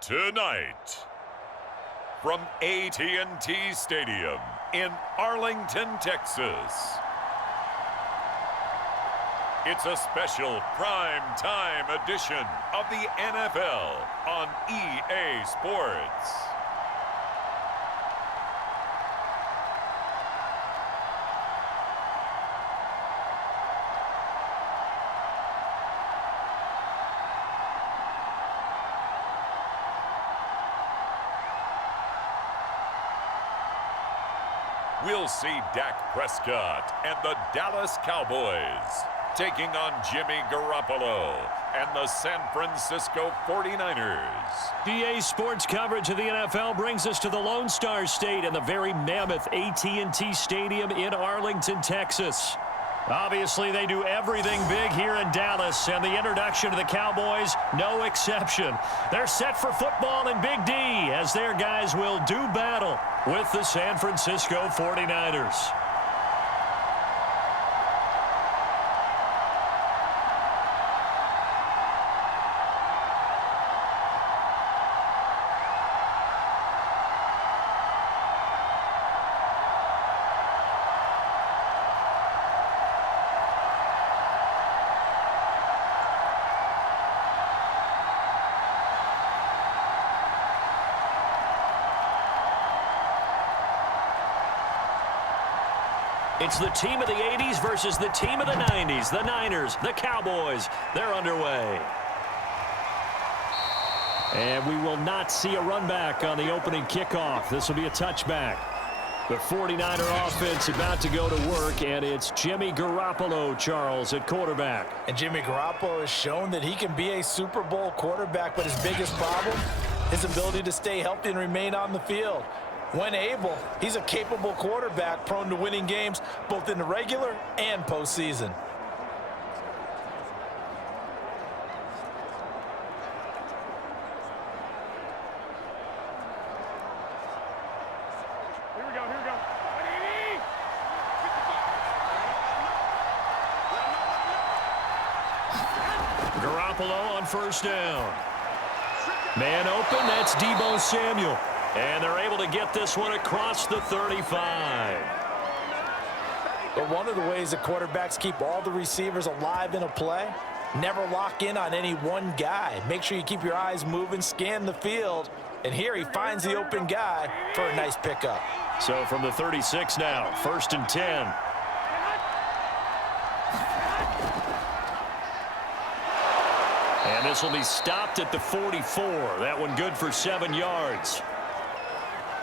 Tonight, from AT&T Stadium in Arlington, Texas, it's a special prime-time edition of the NFL on EA Sports. We'll see Dak Prescott and the Dallas Cowboys taking on Jimmy Garoppolo and the San Francisco 49ers. EA Sports coverage of the NFL brings us to the Lone Star State and the very mammoth AT&T Stadium in Arlington, Texas. Obviously, they do everything big here in Dallas, and the introduction to the Cowboys, no exception. They're set for football in Big D as their guys will do battle with the San Francisco 49ers. It's the team of the 80s versus the team of the 90s. The Niners, the Cowboys, they're underway. And we will not see a run back on the opening kickoff. This will be a touchback. The 49er offense about to go to work, and it's Jimmy Garoppolo, Charles, at quarterback. And Jimmy Garoppolo has shown that he can be a Super Bowl quarterback, but his biggest problem, his ability to stay healthy and remain on the field. When able, he's a capable quarterback prone to winning games both in the regular and postseason. Here we go. Garoppolo on first down. Man open, that's Deebo Samuel. And they're able to get this one across the 35. But one of the ways that quarterbacks keep all the receivers alive in a play, never lock in on any one guy. Make sure you keep your eyes moving, scan the field. And here he finds the open guy for a nice pickup. So from the 36 now, 1st and 10. And this will be stopped at the 44. That one good for 7 yards.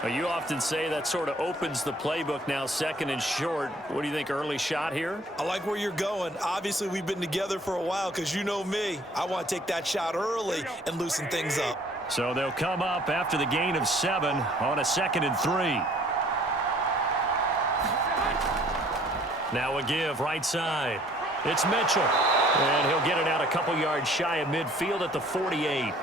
You often say that sort of opens the playbook now, 2nd and short. What do you think, early shot here? I like where you're going. Obviously, we've been together for a while because you know me. I want to take that shot early and loosen things up. So they'll come up after the gain of 7 on a 2nd and 3. Now a give right side. It's Mitchell. And he'll get it out a couple yards shy of midfield at the 48.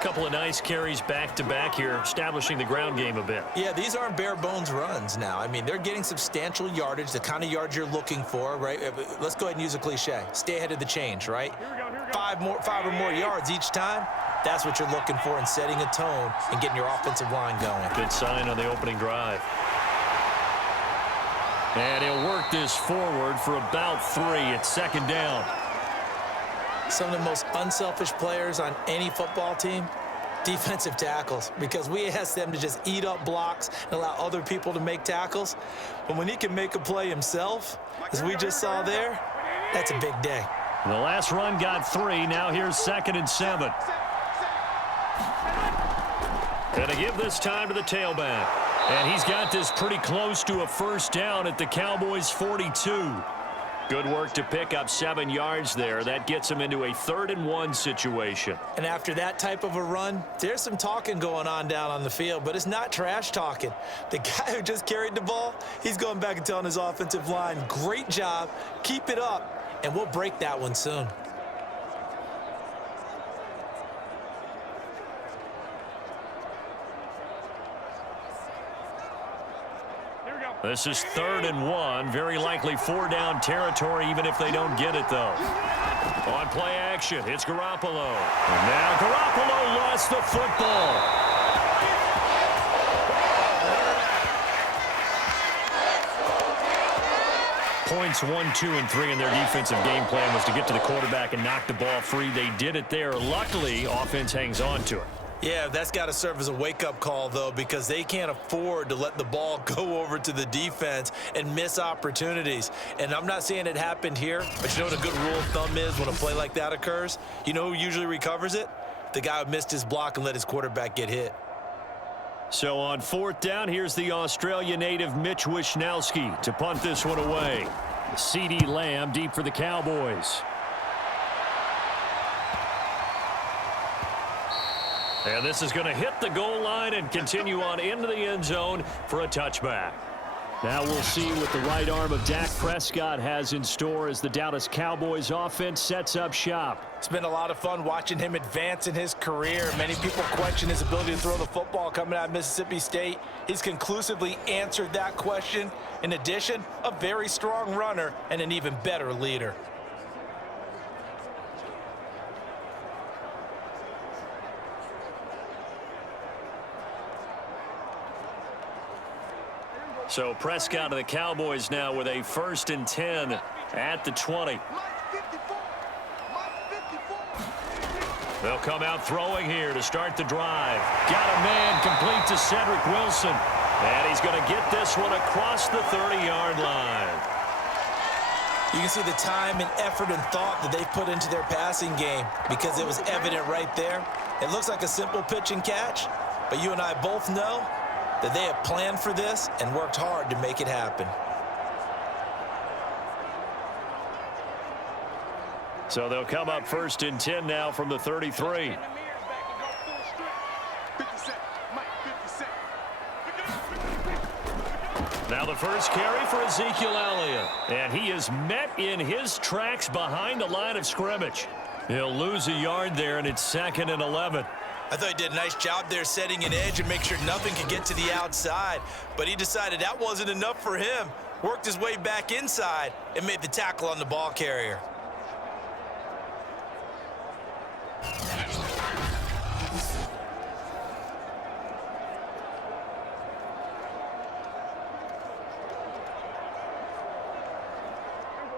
Couple of nice carries back-to-back here, establishing the ground game a bit. Yeah, these aren't bare-bones runs now. I mean, they're getting substantial yardage, the kind of yards you're looking for, right? Let's go ahead and use a cliche. Stay ahead of the change, right? Here we go. 5 or more yards each time. That's what you're looking for in setting a tone and getting your offensive line going. Good sign on the opening drive. And he'll work this forward for about 3 at 2nd down. Some of the most unselfish players on any football team, defensive tackles, because we ask them to just eat up blocks and allow other people to make tackles. But when he can make a play himself, as we just saw there, that's a big day. The last run got 3. Now here's 2nd and 7. Gonna give this time to the tailback. And he's got this pretty close to a 1st down at the Cowboys' 42. Good work to pick up 7 yards there. That gets him into a 3rd and 1 situation. And after that type of a run, there's some talking going on down on the field, but it's not trash talking. The guy who just carried the ball, he's going back and telling his offensive line, great job, keep it up, and we'll break that one soon. This is 3rd and 1. Very likely 4-down territory, even if they don't get it, though. On play action, it's Garoppolo. And now Garoppolo lost the football. Points 1, 2, and 3 in their defensive game plan was to get to the quarterback and knock the ball free. They did it there. Luckily, offense hangs on to it. Yeah, that's got to serve as a wake-up call, though, because they can't afford to let the ball go over to the defense and miss opportunities. And I'm not saying it happened here, but you know what a good rule of thumb is when a play like that occurs? You know who usually recovers it? The guy who missed his block and let his quarterback get hit. So on 4th down, here's the Australia native Mitch Wishnowsky to punt this one away. CeeDee Lamb deep for the Cowboys. And this is going to hit the goal line and continue on into the end zone for a touchback. Now we'll see what the right arm of Dak Prescott has in store as the Dallas Cowboys offense sets up shop. It's been a lot of fun watching him advance in his career. Many people question his ability to throw the football coming out of Mississippi State. He's conclusively answered that question. In addition, a very strong runner and an even better leader. So Prescott of the Cowboys now with a 1st and 10 at the 20. They'll come out throwing here to start the drive. Got a man complete to Cedric Wilson. And he's going to get this one across the 30-yard line. You can see the time and effort and thought that they put into their passing game because it was evident right there. It looks like a simple pitch and catch, but you and I both know that they have planned for this and worked hard to make it happen. So they'll come up 1st and 10 now from the 33. Now the first carry for Ezekiel Elliott. And he is met in his tracks behind the line of scrimmage. He'll lose a yard there, and it's 2nd and 11. I thought he did a nice job there setting an edge and make sure nothing could get to the outside. But he decided that wasn't enough for him. Worked his way back inside and made the tackle on the ball carrier.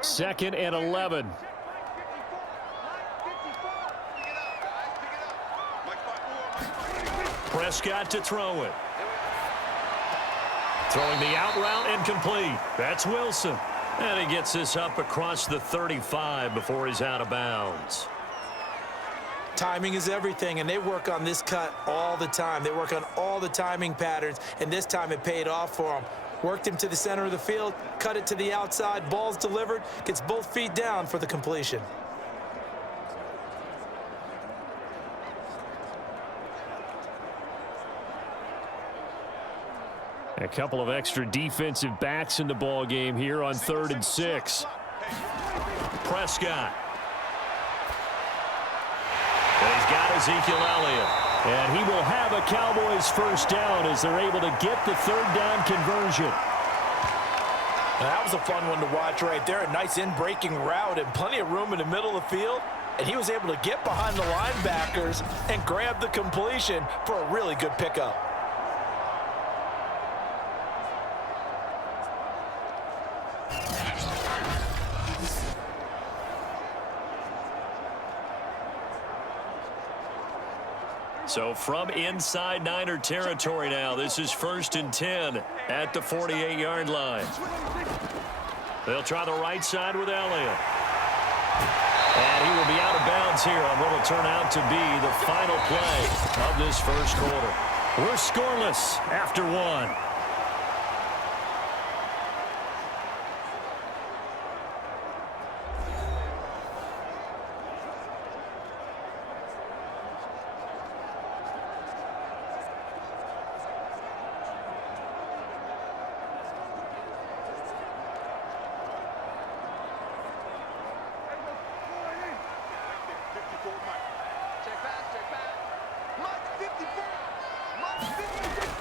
Second and 11. Prescott to throw it. Throwing the out route and complete. That's Wilson. And he gets this up across the 35 before he's out of bounds. Timing is everything, and they work on this cut all the time. They work on all the timing patterns, and this time it paid off for them. Worked him to the center of the field, cut it to the outside, ball's delivered, gets both feet down for the completion. A couple of extra defensive backs in the ball game here on 3rd and 6. Prescott. And he's got Ezekiel Elliott. And he will have a Cowboys 1st down as they're able to get the 3rd down conversion. Now, that was a fun one to watch right there. A nice in-breaking route and plenty of room in the middle of the field. And he was able to get behind the linebackers and grab the completion for a really good pickup. So from inside Niner territory now, this is 1st and 10 at the 48-yard line. They'll try the right side with Elliott. And he will be out of bounds here on what will turn out to be the final play of this 1st quarter. We're scoreless after 1.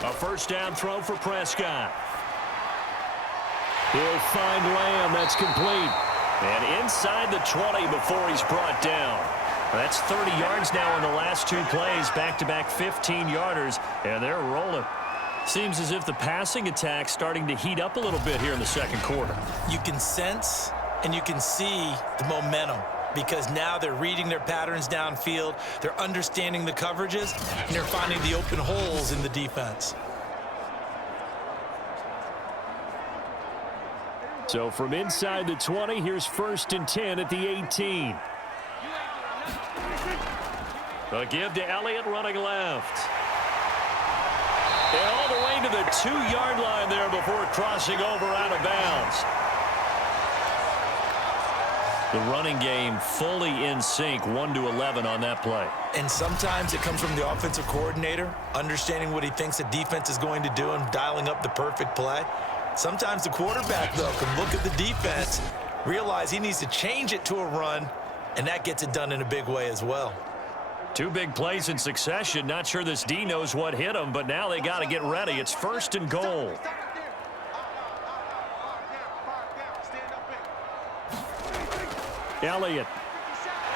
A 1st down throw for Prescott. He'll find Lamb. That's complete. And inside the 20 before he's brought down. That's 30 yards now in the last two plays, back-to-back 15-yarders, and they're rolling. Seems as if the passing attack's starting to heat up a little bit here in the second quarter. You can sense and you can see the momentum because now they're reading their patterns downfield, they're understanding the coverages, and they're finding the open holes in the defense. So from inside the 20, here's 1st and 10 at the 18. A give to Elliott running left. And all the way to the 2-yard line there before crossing over out of bounds. The running game fully in sync, 1-11 on that play. And sometimes it comes from the offensive coordinator, understanding what he thinks the defense is going to do and dialing up the perfect play. Sometimes the quarterback, though, can look at the defense, realize he needs to change it to a run, and that gets it done in a big way as well. Two big plays in succession. Not sure this D knows what hit him, but now they got to get ready. It's 1st and goal. Elliott.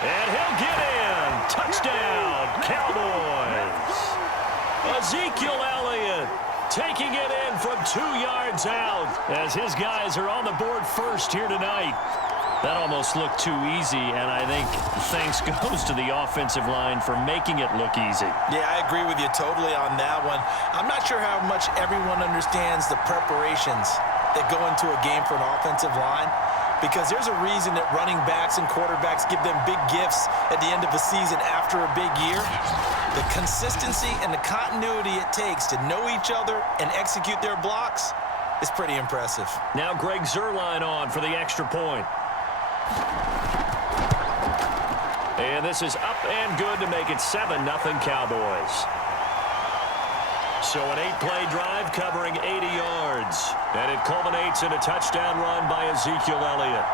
And he'll get in. Touchdown, Cowboys. Ezekiel Elliott taking it in from 2 yards out as his guys are on the board first here tonight. That almost looked too easy, and I think thanks goes to the offensive line for making it look easy. Yeah, I agree with you totally on that one. I'm not sure how much everyone understands the preparations that go into a game for an offensive line, because there's a reason that running backs and quarterbacks give them big gifts at the end of the season after a big year. The consistency and the continuity it takes to know each other and execute their blocks is pretty impressive. Now Greg Zuerlein on for the extra point. And this is up and good to make it 7-0 Cowboys. So an 8-play drive covering 80 yards. And it culminates in a touchdown run by Ezekiel Elliott.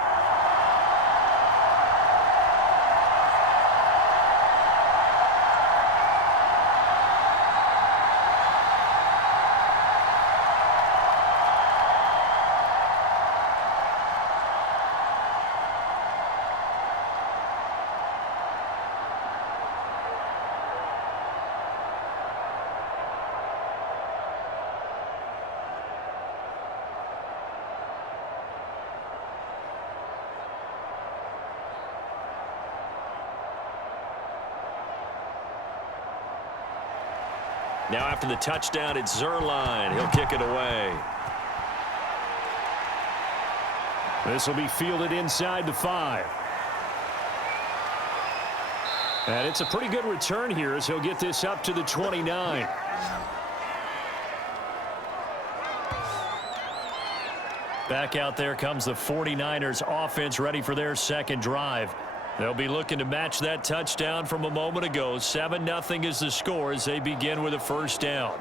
Now after the touchdown, it's Zuerlein. He'll kick it away. This will be fielded inside the 5. And it's a pretty good return here as he'll get this up to the 29. Back out there comes the 49ers offense ready for their second drive. They'll be looking to match that touchdown from a moment ago. 7-0 is the score as they begin with a first down.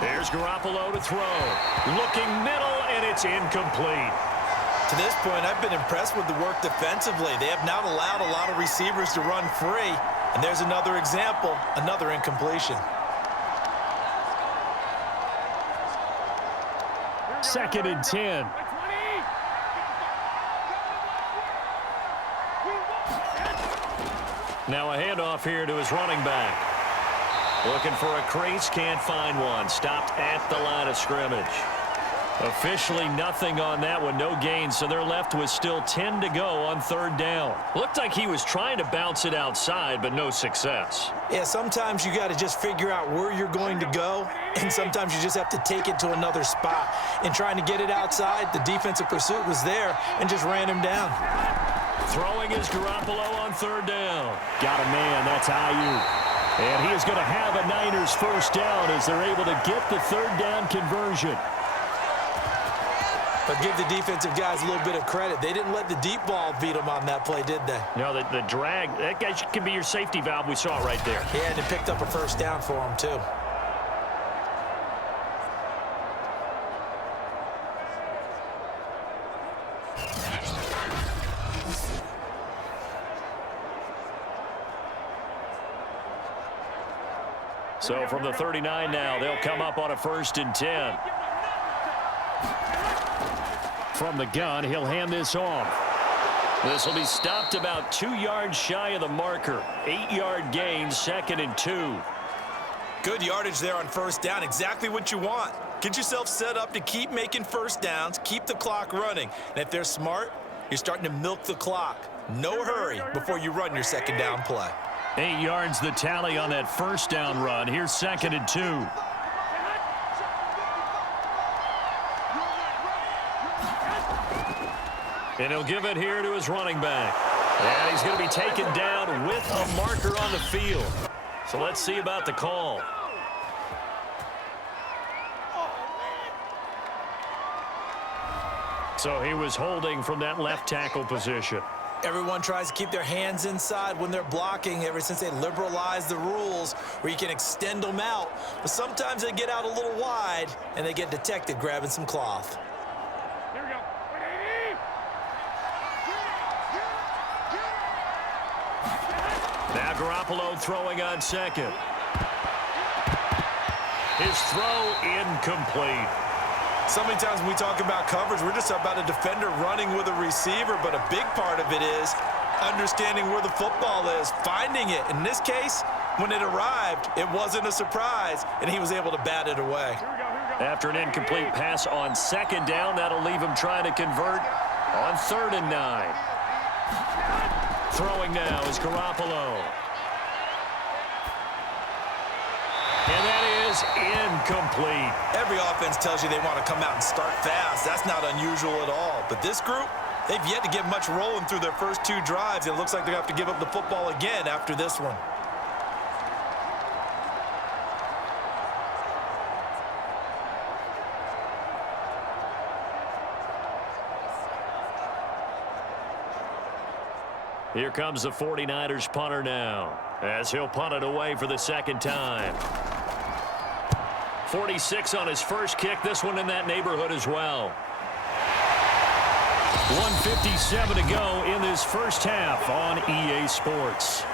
There's Garoppolo to throw. Looking middle, and it's incomplete. To this point, I've been impressed with the work defensively. They have not allowed a lot of receivers to run free. And there's another example, another incompletion. 2nd and 10. Now a handoff here to his running back. Looking for a crease, can't find one. Stopped at the line of scrimmage. Officially nothing on that one, no gain, so they're left with still 10 to go on 3rd down. Looked like he was trying to bounce it outside, but no success. Yeah, sometimes you got to just figure out where you're going to go, and sometimes you just have to take it to another spot. In trying to get it outside, the defensive pursuit was there and just ran him down. Throwing is Garoppolo on 3rd down. Got a man, that's Ayuk. And he is going to have a Niners first down as they're able to get the 3rd down conversion. But give the defensive guys a little bit of credit. They didn't let the deep ball beat them on that play, did they? No, the drag, that guy can be your safety valve. We saw it right there. Yeah, and it picked up a first down for him, too. So from the 39 now, they'll come up on a 1st and 10. From the gun, he'll hand this off. This will be stopped about 2 yards shy of the marker. 8-yard gain, 2nd and 2. Good yardage there on 1st down. Exactly what you want. Get yourself set up to keep making 1st downs, keep the clock running. And if they're smart, you're starting to milk the clock. No hurry before you run your 2nd down play. 8 yards the tally on that 1st down run. Here's 2nd and 2. And he'll give it here to his running back. And he's going to be taken down with a marker on the field. So let's see about the call. So he was holding from that left tackle position. Everyone tries to keep their hands inside when they're blocking ever since they liberalized the rules where you can extend them out. But sometimes they get out a little wide and they get detected grabbing some cloth. Here we go. Now Garoppolo throwing on 2nd. His throw incomplete. So many times when we talk about coverage, we're just about a defender running with a receiver, but a big part of it is understanding where the football is, finding it. In this case, when it arrived, it wasn't a surprise, and he was able to bat it away. After an incomplete pass on 2nd down, that'll leave him trying to convert on 3rd and 9. Throwing now is Garoppolo. And that is incomplete. Every offense tells you they want to come out and start fast. That's not unusual at all. But this group, they've yet to get much rolling through their first 2 drives. It looks like they're going to have to give up the football again after this one. Here comes the 49ers punter now, as he'll punt it away for the 2nd time. 46 on his first kick, this one in that neighborhood as well. 1:57 to go in this first half on EA Sports.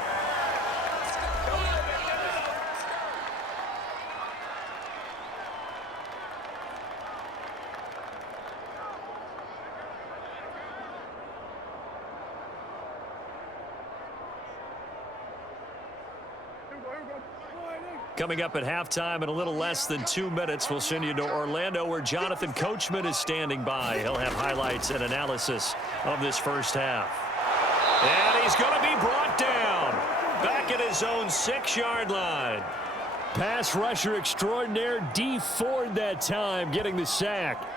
Coming up at halftime in a little less than 2 minutes, we'll send you to Orlando where Jonathan Coachman is standing by. He'll have highlights and analysis of this first half. And he's going to be brought down back at his own 6-yard line. Pass rusher extraordinaire, D. Ford that time getting the sack.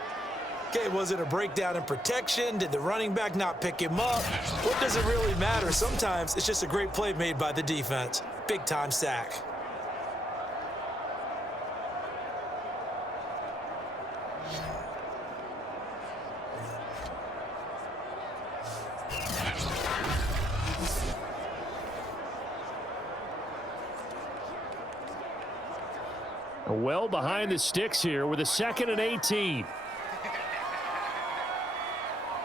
Okay, was it a breakdown in protection? Did the running back not pick him up? What does it really matter? Sometimes it's just a great play made by the defense. Big-time sack. Well behind the sticks here with a 2nd and 18.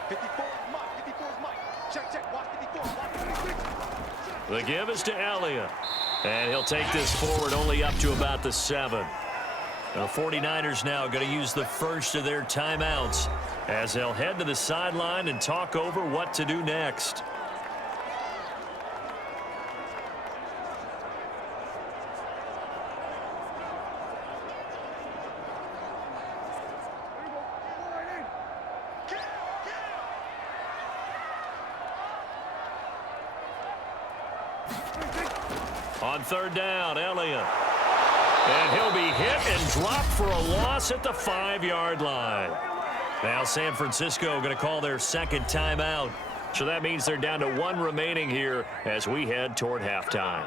54 Mike. Check. Watch 54. The give is to Elliott. And he'll take this forward only up to about the 7. The 49ers now going to use the first of their timeouts as they'll head to the sideline and talk over what to do next. On 3rd down, Elliott. And he'll be hit and dropped for a loss at the 5-yard line. Now San Francisco going to call their 2nd timeout. So that means they're down to 1 remaining here as we head toward halftime.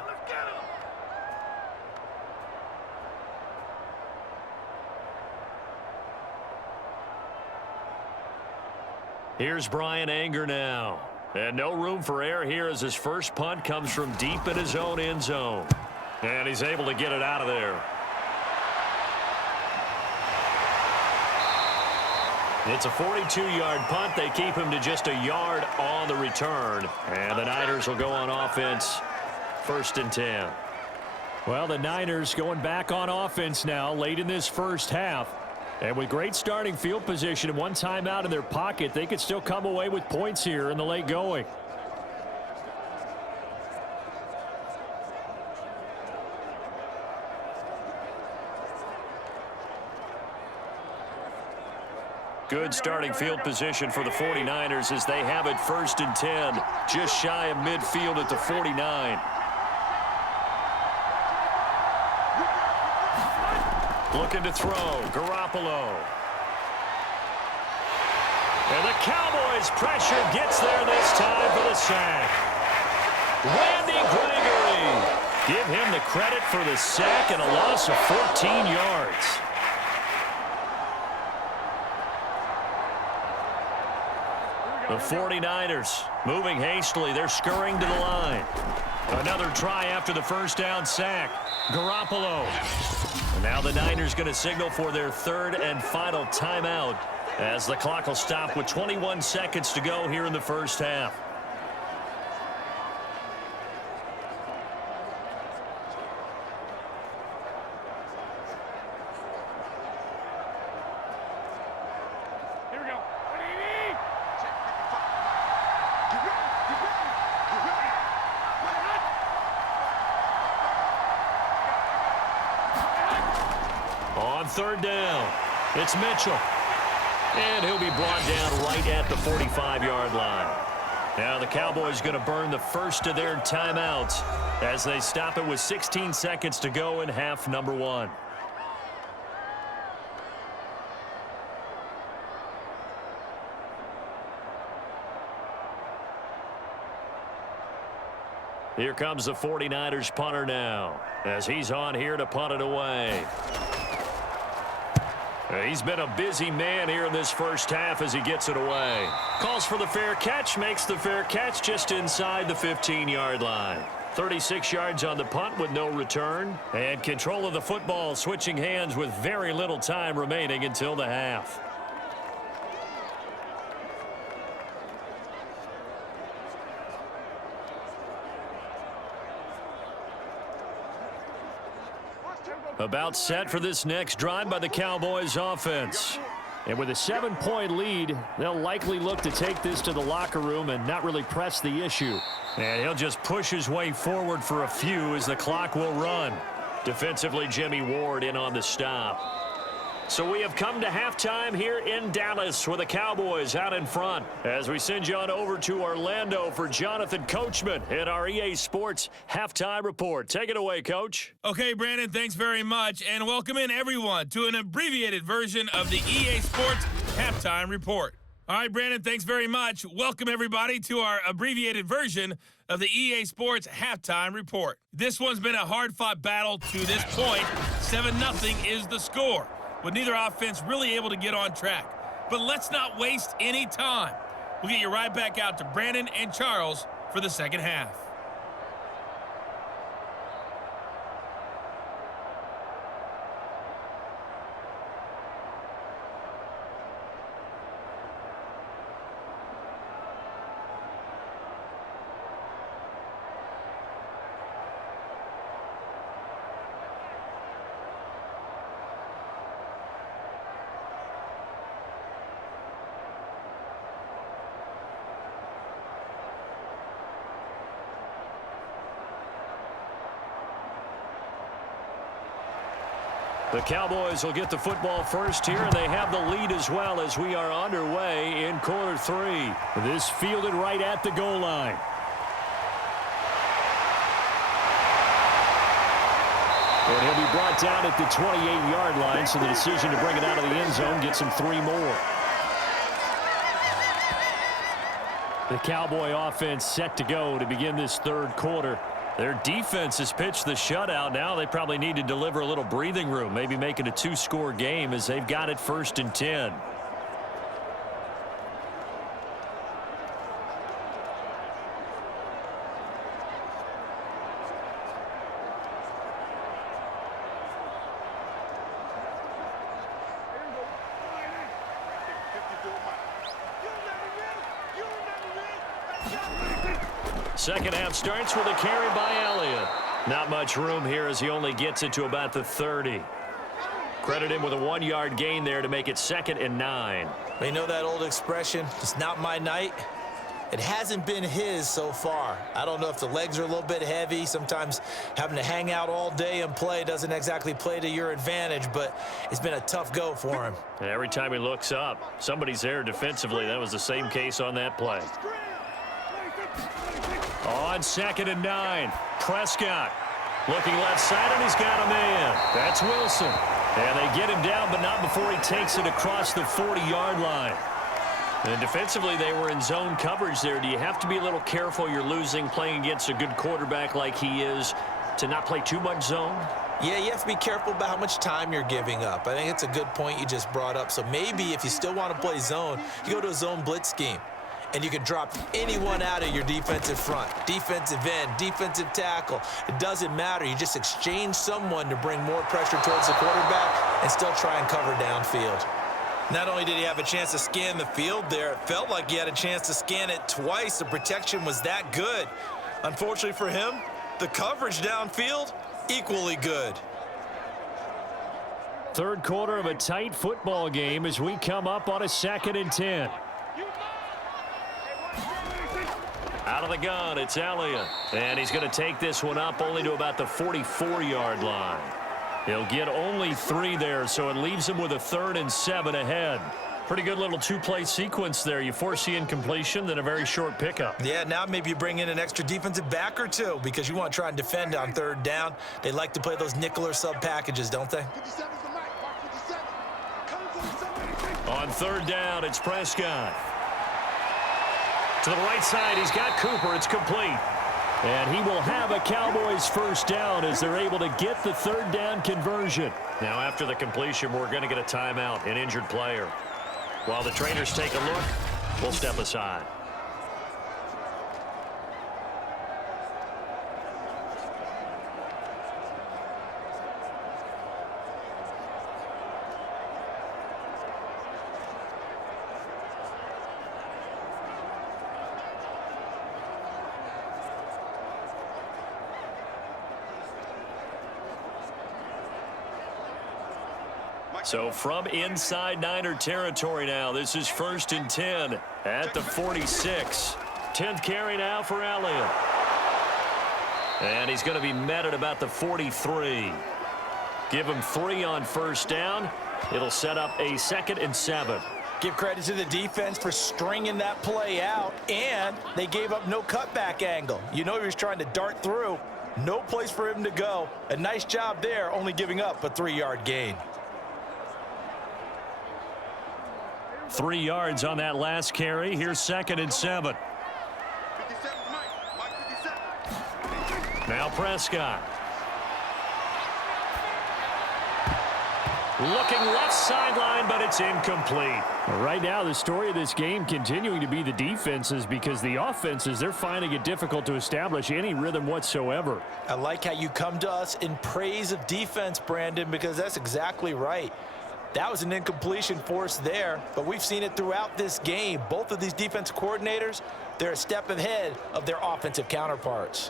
Here's Brian Anger now. And no room for error here as his first punt comes from deep in his own end zone. And he's able to get it out of there. It's a 42-yard punt. They keep him to just a yard on the return. And the Niners will go on offense, 1st and 10. Well, the Niners going back on offense now late in this first half. And with great starting field position and one timeout in their pocket, they could still come away with points here in the late going. Good starting field position for the 49ers as they have it 1st and 10, just shy of midfield at the 49. Looking to throw, Garoppolo. And the Cowboys pressure gets there this time for the sack. Randy Gregory. Give him the credit for the sack and a loss of 14 yards. The 49ers moving hastily. They're scurrying to the line. Another try after the first down sack. Garoppolo. And now the Niners going to signal for their 3rd and final timeout as the clock will stop with 21 seconds to go here in the first half. Here we go. On 3rd down, it's Mitchell. And he'll be brought down right at the 45-yard line. Now the Cowboys going to burn the first of their timeouts as they stop it with 16 seconds to go in half number 1. Here comes the 49ers punter now as he's on here to punt it away. He's been a busy man here in this first half as he gets it away. Calls for the fair catch, makes the fair catch just inside the 15-yard line. 36 yards on the punt with no return. And control of the football switching hands with very little time remaining until the half. About set for this next drive by the Cowboys offense. And with a 7-point lead, they'll likely look to take this to the locker room and not really press the issue. And he'll just push his way forward for a few as the clock will run. Defensively, Jimmy Ward in on the stop. So we have come to halftime here in Dallas with the Cowboys out in front as we send you on over to Orlando for Jonathan Coachman in our EA Sports Halftime Report. Take it away, Coach. Okay, Brandon, thanks very much, and welcome in everyone to an abbreviated version of the EA Sports Halftime Report. All right, Brandon, thanks very much. Welcome everybody to our abbreviated version of the EA Sports Halftime Report. This one's been a hard-fought battle to this point. 7-0 is the score, with neither offense really able to get on track. But let's not waste any time. We'll get you right back out to Brandon and Charles for the second half. The Cowboys will get the football first here, and they have the lead as well as we are underway in quarter 3. This fielded right at the goal line. And he'll be brought down at the 28-yard line, so the decision to bring it out of the end zone gets him 3 more. The Cowboy offense set to go to begin this third quarter. Their defense has pitched the shutout. Now they probably need to deliver a little breathing room, maybe make it a 2-score game as they've got it 1st and 10. second half starts with a carry by Elliott. Not much room here as he only gets it to about the 30. Credit him with a 1-yard gain there to make it 2nd and 9. You know that old expression, it's not my night? It hasn't been his so far. I don't know if the legs are a little bit heavy. Sometimes having to hang out all day and play doesn't exactly play to your advantage, but it's been a tough go for him. And every time he looks up, somebody's there defensively. That was the same case on that play. On 2nd and 9, Prescott looking left side, and he's got a man. That's Wilson. And they get him down, but not before he takes it across the 40-yard line. And defensively, they were in zone coverage there. Do you have to be a little careful? You're losing playing against a good quarterback like he is to not play too much zone? Yeah, you have to be careful about how much time you're giving up. I think it's a good point you just brought up. So maybe if you still want to play zone, you go to a zone blitz scheme. And you can drop anyone out of your defensive front, defensive end, defensive tackle. It doesn't matter. You just exchange someone to bring more pressure towards the quarterback and still try and cover downfield. Not only did he have a chance to scan the field there, it felt like he had a chance to scan it twice. The protection was that good. Unfortunately for him, the coverage downfield, equally good. Third quarter of a tight football game as we come up on a 2nd and 10. Out of the gun, it's Elliott. And he's going to take this one up only to about the 44-yard line. He'll get only 3 there, so it leaves him with a 3rd and 7 ahead. Pretty good little 2-play sequence there. You force the incompletion, then a very short pickup. Yeah, now maybe you bring in an extra defensive back or two because you want to try and defend on 3rd down. They like to play those nickel or sub packages, don't they? On 3rd down, it's Prescott. To the right side, he's got Cooper. It's complete. And he will have a Cowboys 1st down as they're able to get the 3rd down conversion. Now, after the completion, we're going to get a timeout, an injured player. While the trainers take a look, we'll step aside. So from inside Niner territory now, this is 1st and 10 at the 46. 10th carry now for Elliott. And he's going to be met at about the 43. Give him 3 on 1st down. It'll set up a 2nd and 7. Give credit to the defense for stringing that play out, and they gave up no cutback angle. You know he was trying to dart through. No place for him to go. A nice job there, only giving up a 3-yard gain. 3 yards on that last carry. Here's 2nd and 7. Now Prescott. Looking left sideline, but it's incomplete. Right now, the story of this game continuing to be the defenses because the offenses, they're finding it difficult to establish any rhythm whatsoever. I like how you come to us in praise of defense, Brandon, because that's exactly right. That was an incompletion force there, but we've seen it throughout this game. Both of these defense coordinators, they're a step ahead of their offensive counterparts.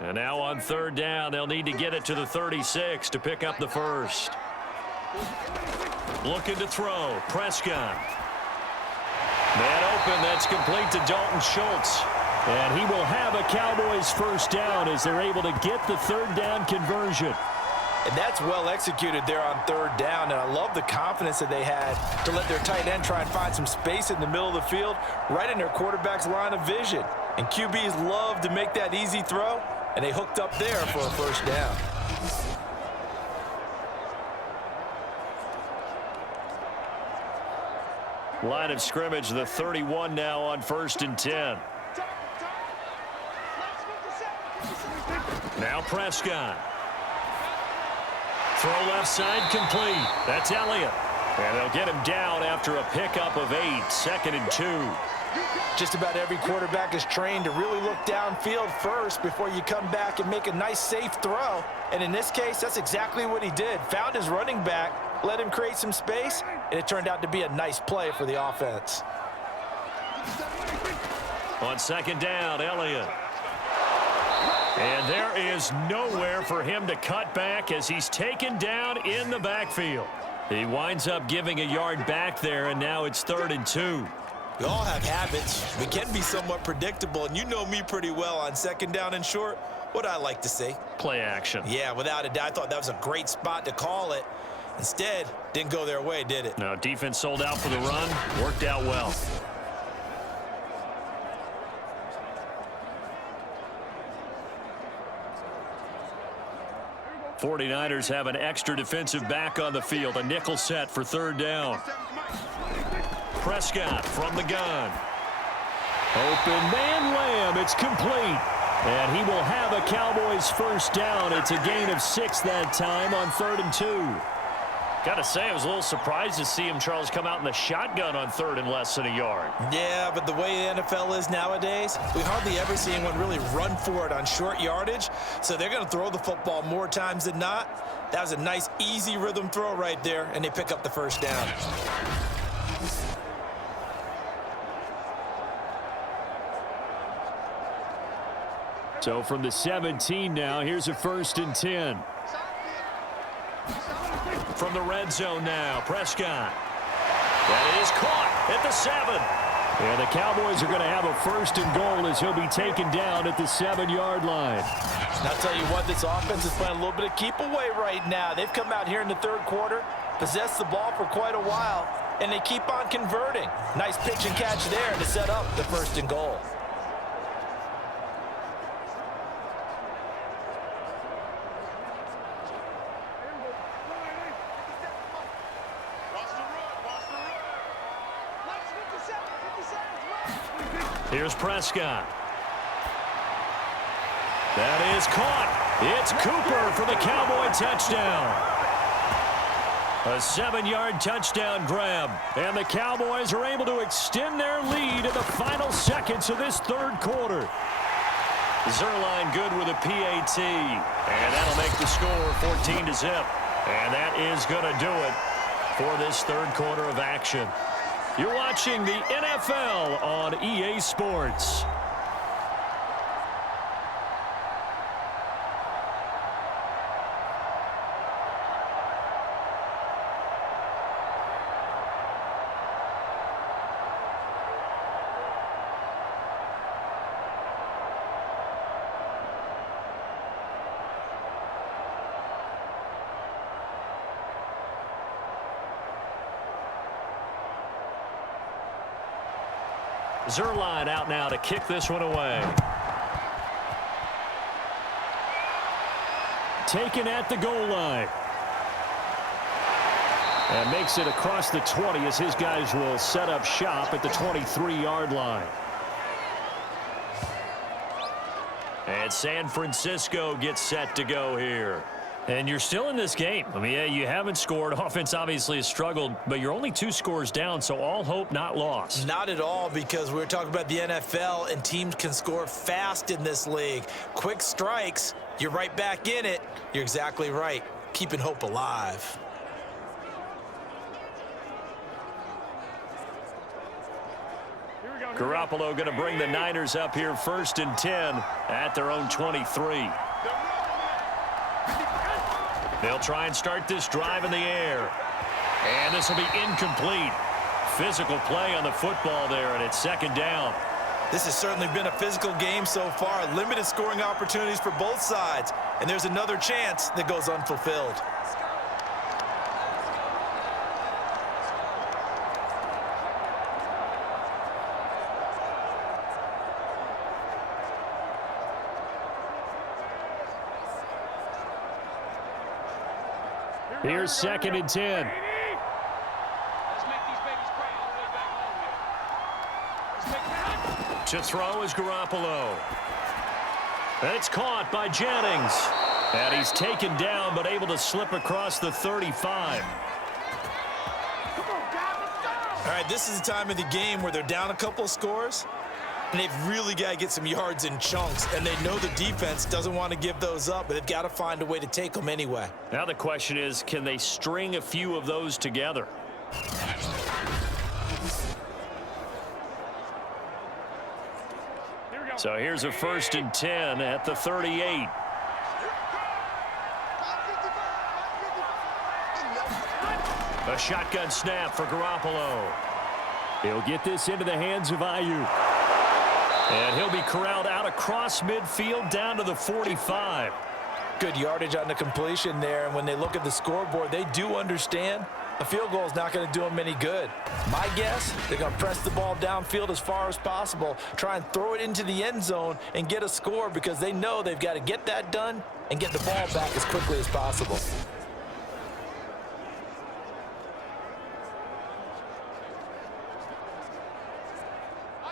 And now on 3rd down, they'll need to get it to the 36 to pick up the 1st. Looking to throw, Prescott. Man open, that's complete to Dalton Schultz. And he will have a Cowboys 1st down as they're able to get the 3rd down conversion. And that's well executed there on 3rd down, and I love the confidence that they had to let their tight end try and find some space in the middle of the field, right in their quarterback's line of vision. And QBs love to make that easy throw, and they hooked up there for a 1st down. Line of scrimmage, the 31 now on 1st and 10. Now Prescott. Throw left side complete. That's Elliott. And they'll get him down after a pickup of 8, 2nd and 2. Just about every quarterback is trained to really look downfield first before you come back and make a nice, safe throw. And in this case, that's exactly what he did. Found his running back, let him create some space, and it turned out to be a nice play for the offense. On 2nd down, Elliott. And there is nowhere for him to cut back as he's taken down in the backfield. He winds up giving a yard back there, and now it's 3rd and 2. We all have habits. We can be somewhat predictable, and you know me pretty well on 2nd down and short. What I like to say? Play action. Yeah, without a doubt. I thought that was a great spot to call it. Instead, didn't go their way, did it? No, defense sold out for the run. Worked out well. '49ers have an extra defensive back on the field. A nickel set for 3rd down. Prescott from the gun. Open man Lamb. It's complete. And he will have a Cowboys 1st down. It's a gain of 6 that time on 3rd and 2. Got to say, I was a little surprised to see him, Charles, come out in the shotgun on 3rd and less than a yard. Yeah, but the way the NFL is nowadays, we hardly ever see anyone really run for it on short yardage. So they're going to throw the football more times than not. That was a nice, easy rhythm throw right there, and they pick up the 1st down. So from the 17 now, here's a 1st and 10. From the red zone now, Prescott. That is caught at the 7. And the Cowboys are going to have a 1st and goal as he'll be taken down at the 7-yard line. And I'll tell you what, this offense is playing a little bit of keep away right now. They've come out here in the 3rd quarter, possessed the ball for quite a while, and they keep on converting. Nice pitch and catch there to set up the 1st and goal. Here's Prescott. That is caught. It's Cooper for the Cowboy touchdown. A 7-yard touchdown grab. And the Cowboys are able to extend their lead in the final seconds of this 3rd quarter. Zerline good with a PAT. And that'll make the score 14-0. And that is going to do it for this 3rd quarter of action. You're watching the NFL on EA Sports. Zerline out now to kick this one away. Taken at the goal line. And makes it across the 20 as his guys will set up shop at the 23-yard line. And San Francisco gets set to go here. And you're still in this game. I mean, yeah, you haven't scored. Offense obviously has struggled, but you're only 2 scores down, so all hope not lost. Not at all, because we're talking about the NFL, and teams can score fast in this league. Quick strikes, you're right back in it. You're exactly right. Keeping hope alive. Garoppolo going to bring the Niners up here 1st and 10 at their own 23. They'll try and start this drive in the air. And this will be incomplete. Physical play on the football there, and it's 2nd down. This has certainly been a physical game so far. Limited scoring opportunities for both sides. And there's another chance that goes unfulfilled. Here's 2nd and 10. To throw is Garoppolo. It's caught by Jennings. And he's taken down but able to slip across the 35. All right, this is the time of the game where they're down a couple of scores, and they've really got to get some yards in chunks, and they know the defense doesn't want to give those up, but they've got to find a way to take them anyway. Now the question is, can they string a few of those together? So here's a 1st and 10 at the 38. A shotgun snap for Garoppolo. He'll get this into the hands of Ayuk. And he'll be corralled out across midfield down to the 45. Good yardage on the completion there, and when they look at the scoreboard, they do understand a field goal is not going to do them any good. My guess, they're going to press the ball downfield as far as possible, try and throw it into the end zone and get a score because they know they've got to get that done and get the ball back as quickly as possible.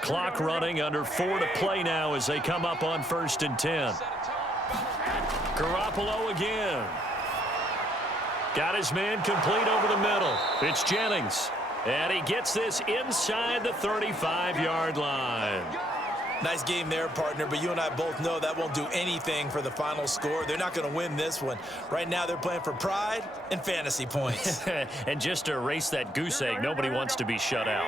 Clock running, under 4 to play now as they come up on 1st and 10. Garoppolo again. Got his man complete over the middle. It's Jennings. And he gets this inside the 35-yard line. Nice game there, partner, but you and I both know that won't do anything for the final score. They're not going to win this one. Right now, they're playing for pride and fantasy points. And just to erase that goose egg, nobody wants to be shut out.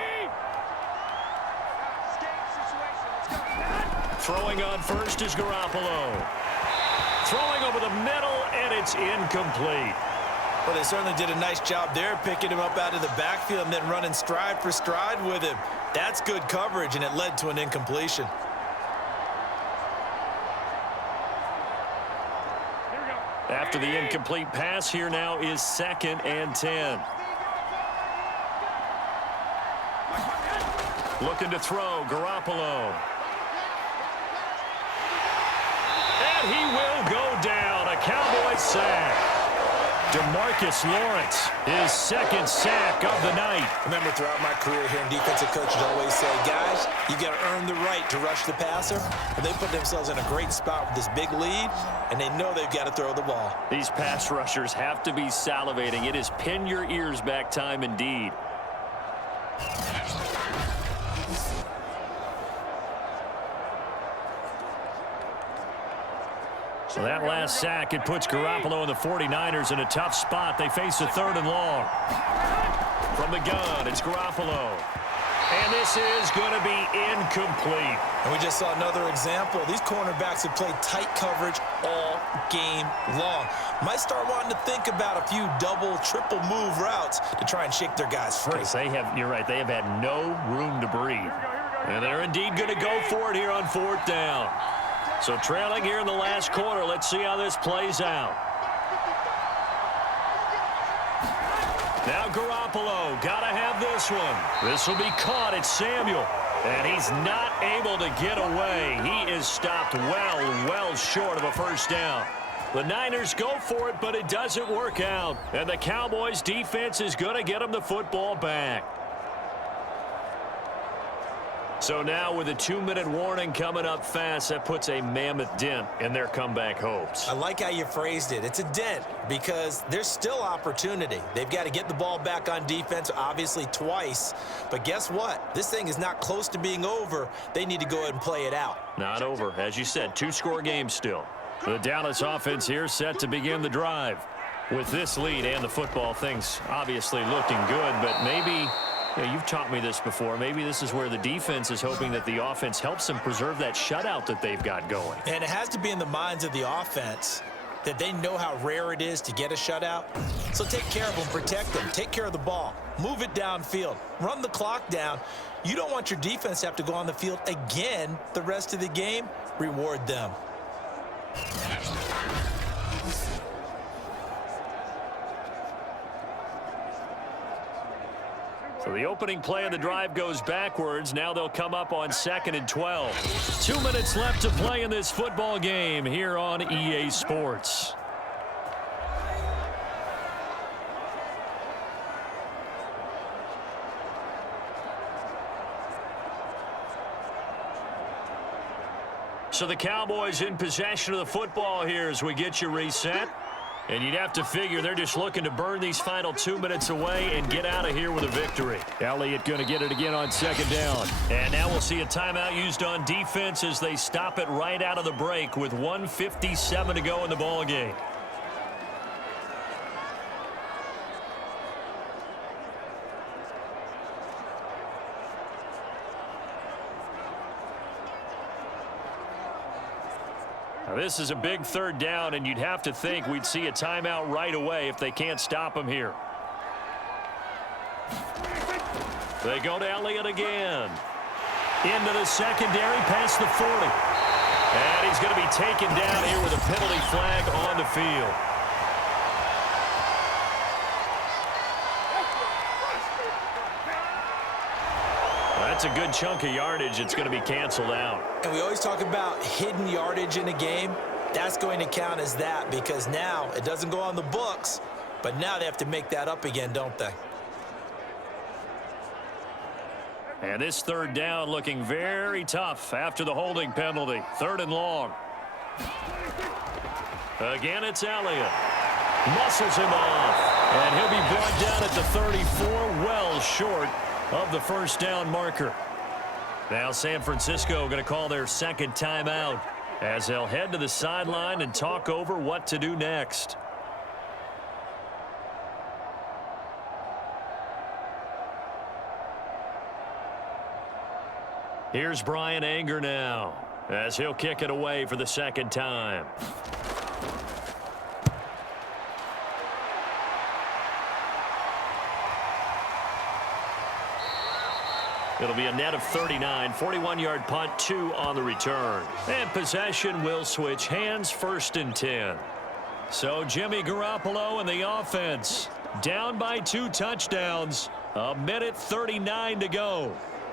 Throwing on first is Garoppolo. Throwing over the middle, and it's incomplete. Well, they certainly did a nice job there, picking him up out of the backfield and then running stride for stride with him. That's good coverage, and it led to an incompletion. After the incomplete pass, here now is 2nd and 10. Looking to throw, Garoppolo. And he will go down. A Cowboys sack. DeMarcus Lawrence, his 2nd sack of the night. Remember, throughout my career here, defensive coaches always say, guys, you got to earn the right to rush the passer. And they put themselves in a great spot with this big lead, and they know they've got to throw the ball. These pass rushers have to be salivating. It is pin your ears back time indeed. So that last sack, it puts Garoppolo and the 49ers in a tough spot. They face a 3rd and long. From the gun, it's Garoppolo. And this is going to be incomplete. And we just saw another example. These cornerbacks have played tight coverage all game long. Might start wanting to think about a few double, triple move routes to try and shake their guys free. They have, you're right, they have had no room to breathe. And they're indeed going to go for it here on 4th down. So trailing here in the last quarter. Let's see how this plays out. Now Garoppolo, got to have this one. This will be caught. It's Samuel. And he's not able to get away. He is stopped well short of a 1st down. The Niners go for it, but it doesn't work out. And the Cowboys defense is going to get them the football back. So now with a 2-minute warning coming up fast, that puts a mammoth dent in their comeback hopes. I like how you phrased it. It's a dent because there's still opportunity. They've got to get the ball back on defense, obviously twice. But guess what? This thing is not close to being over. They need to go ahead and play it out. Not over. As you said, 2-score game still. The Dallas offense here set to begin the drive. With this lead and the football, things obviously looking good, but maybe... you've taught me this before. Maybe this is where the defense is hoping that the offense helps them preserve that shutout that they've got going. And it has to be in the minds of the offense that they know how rare it is to get a shutout. So take care of them, protect them, take care of the ball, move it downfield, run the clock down. You don't want your defense to have to go on the field again the rest of the game. Reward them. So the opening play of the drive goes backwards. Now they'll come up on 2nd and 12. 2 minutes left to play in this football game here on EA Sports. So the Cowboys in possession of the football here as we get you reset. And you'd have to figure they're just looking to burn these final 2 minutes away and get out of here with a victory. Elliott going to get it again on second down. And now we'll see a timeout used on defense as they stop it right out of the break with 1:57 to go in the ballgame. Now, this is a big third down, and you'd have to think we'd see a timeout right away if they can't stop him here. They go to Elliott again. Into the secondary, past the 40. And he's going to be taken down here with a penalty flag on the field. That's a good chunk of yardage. It's going to be canceled out. And we always talk about hidden yardage in a game. That's going to count as that because now it doesn't go on the books, but now they have to make that up again, don't they? And this third down looking very tough after the holding penalty. 3rd and long. Again, it's Elliott. Muscles him off. And he'll be brought down at the 34, well short of the first down marker. Now San Francisco going to call their second timeout as they'll head to the sideline and talk over what to do next. Here's Brian Anger now as he'll kick it away for the second time. It'll be a net of 39, 41-yard punt, 2 on the return. And possession will switch hands, 1st and 10. So Jimmy Garoppolo and the offense down by 2 touchdowns. 1:39 to go.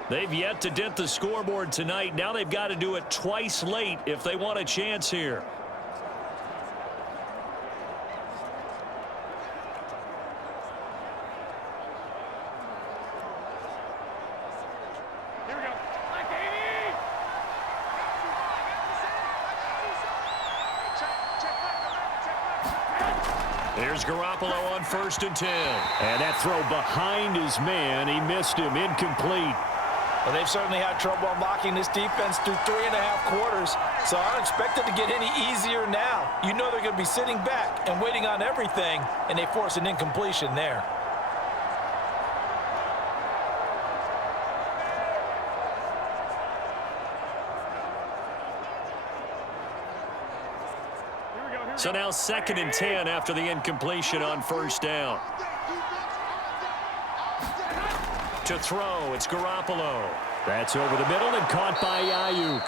They've yet to dent the scoreboard tonight. Now they've got to do it twice late if they want a chance here. Here's Garoppolo on 1st and 10. And that throw behind his man. He missed him. Incomplete. Well, they've certainly had trouble unlocking this defense through 3.5 quarters, so I don't expect it to get any easier now. You know they're going to be sitting back and waiting on everything, and they force an incompletion there. So now 2nd and 10 after the incompletion on 1st down. To throw, it's Garoppolo. That's over the middle and caught by Ayuk.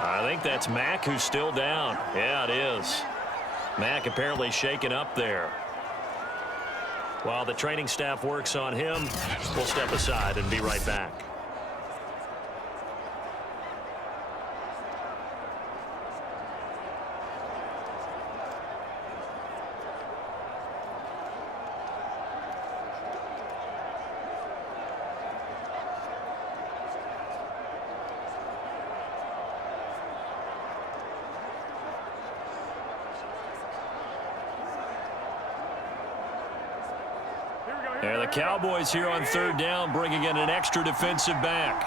I think that's Mack who's still down. Yeah, it is. Mack apparently shaken up there. While the training staff works on him, we'll step aside and be right back. And the Cowboys here on 3rd down, bringing in an extra defensive back.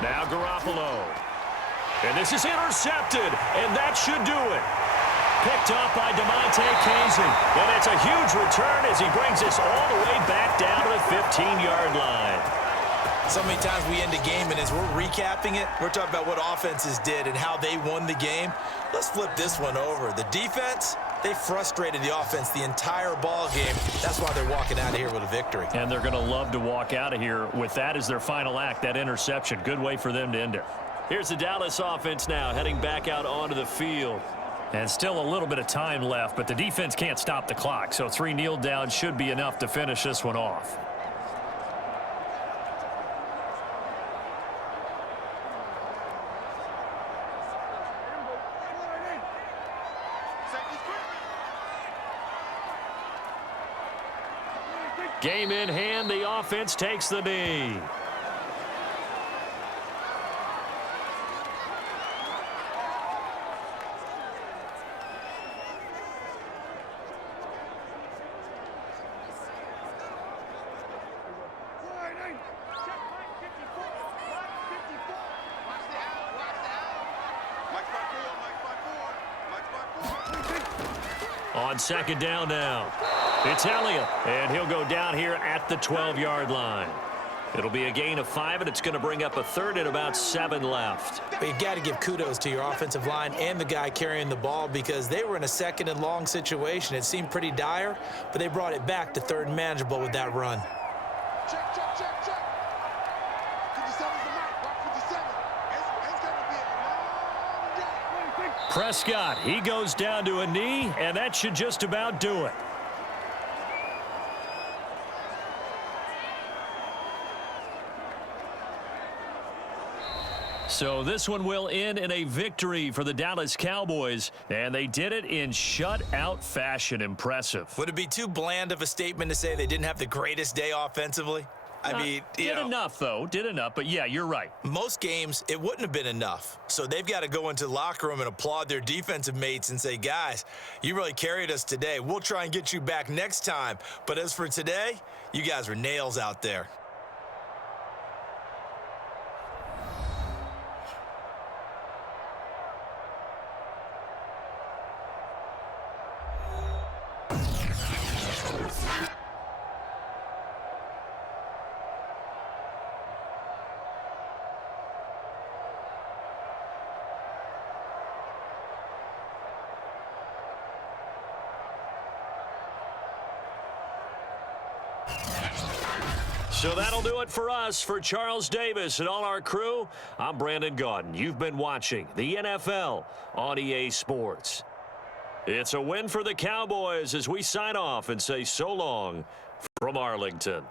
Now Garoppolo. And this is intercepted, and that should do it. Picked up by DeMonte Casey. And it's a huge return as he brings us all the way back down to the 15-yard line. So many times we end a game, and as we're recapping it, we're talking about what offenses did and how they won the game. Let's flip this one over. The defense, they frustrated the offense the entire ball game. That's why they're walking out of here with a victory. And they're going to love to walk out of here with that as their final act, that interception. Good way for them to end it. Here's the Dallas offense now heading back out onto the field. And still a little bit of time left, but the defense can't stop the clock. So 3 kneel downs should be enough to finish this one off. Game in hand, the offense takes the knee. On second down now, it's Elliott, and he'll go down here at the 12-yard line. It'll be a gain of 5, and it's going to bring up a third and about 7 left. But you've got to give kudos to your offensive line and the guy carrying the ball because they were in a second and long situation. It seemed pretty dire, but they brought it back to third and manageable with that run. Check, check, check, check. 57's the mark. Mark 57. It's going to be a long day. Prescott, he goes down to a knee, and that should just about do it. So this one will end in a victory for the Dallas Cowboys, and they did it in shutout fashion. Impressive. Would it be too bland of a statement to say they didn't have the greatest day offensively? I mean, did enough, though. Did enough, but yeah, you're right. Most games, it wouldn't have been enough. So they've got to go into the locker room and applaud their defensive mates and say, guys, you really carried us today. We'll try and get you back next time. But as for today, you guys were nails out there. So that'll do it for us. For Charles Davis and all our crew, I'm Brandon Gaudin. You've been watching the NFL on EA Sports. It's a win for the Cowboys as we sign off and say so long from Arlington.